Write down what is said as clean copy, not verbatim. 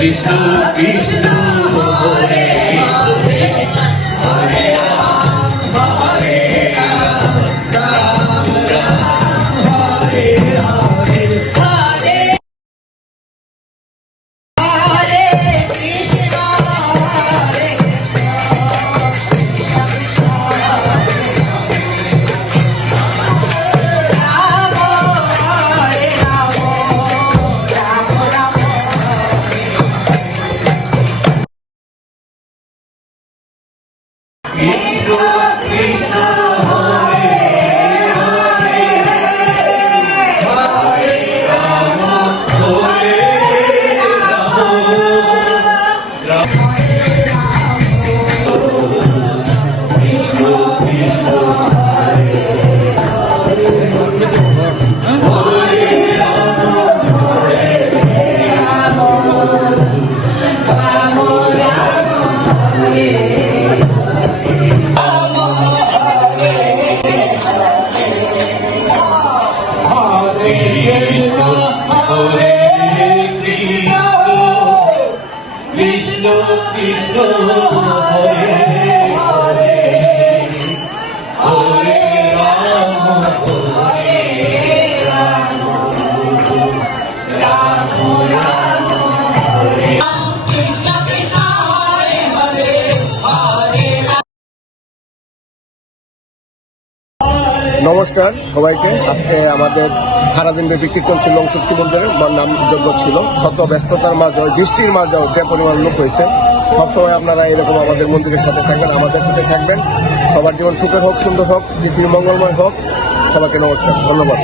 কৃষ্ণ কৃষ্ণ হরে হরে হরে রাম হরে রাম রাম রাম হরে হরে হরে হরে কৃষ্ণ হরে কৃষ্ণ কৃষ্ণ কৃষ্ণ রাম হরে রাম রাম রাম কৃষ্ণ কৃষ্ণ হরে হরে হরে রাম হরে রাম কৃষ্ণ কৃষ্ণ হরে কৃষ্ণ কৃষ্ণ কৃষ্ণ হরে হরে হরে রাম হরে রাম রাম রাম হরে কৃষ্ণ কৃষ্ণ হরে হরে হরে নমস্কার সবাইকে। আজকে আমাদের সারাদিন ব্যাপী কীর্তন ছিল শক্তি মন্দিরের নামযজ্ঞ ছিল। শত ব্যস্ততার মাঝেও বৃষ্টির মাঝেও যে পরিমাণ লোক হয়েছে, সবসময় আপনারা এরকম আমাদের মন্দিরের সাথে থাকবেন, আমাদের সাথে থাকবেন। সবার জীবন সুখের হোক, সুন্দর হোক, পৃথিবী মঙ্গলময় হোক। সবাইকে নমস্কার, ধন্যবাদ।